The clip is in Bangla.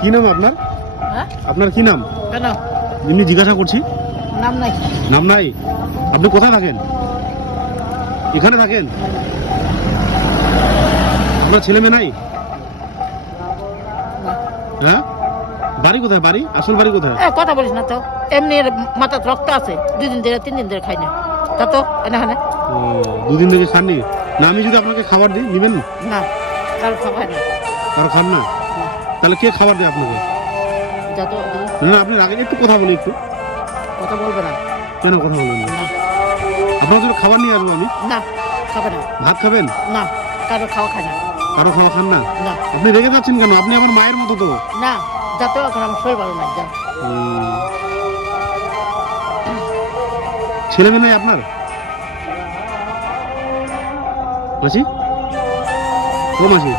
কি নাম আপনার? হ্যাঁ আপনার কি নাম? কেন এমনি জিজ্ঞাসা করছি। নাম নাই নাম নাই? আপনি কোথায় থাকেন? এখানে থাকেন? আপনার ছেলে মেয়ে নাই? না। হ্যাঁ, বাড়ি কোথায়? বাড়ি আসল বাড়ি কোথায়? কথা বলিস না তো, এমনি এর মাথার রক্ত আছে, 2 দিন ধরে 3 দিন ধরে খাই না। তা তো এখানে ও, দুদিন থেকে খাননি? না আমি যদি আপনাকে খাবার দিই নিবেন? না, কারো খাওয়াই না। কারো খান না? তাহলে কে খাবার দেয় আপনাকে? যা তো না আপনি রাখেন, একটু কথা বলি একটু। কথা বলবে না। কেন কথা বলবেন না? না আপনার জন্য খাবার নিয়ে আসবো আমি। না, খাবে না। ভাত খাবেন? না, কারো খাওয়া খায় না। কারো খাওয়া খান না? না আপনি রেগে যাচ্ছেন কেন? আপনি আমার মায়ের মতো তো। না, যা তো এখন আমার শরীর ভালো নাই, যা। ছেলে মেয়ে নাই আপনার? মাসি? ও মাসি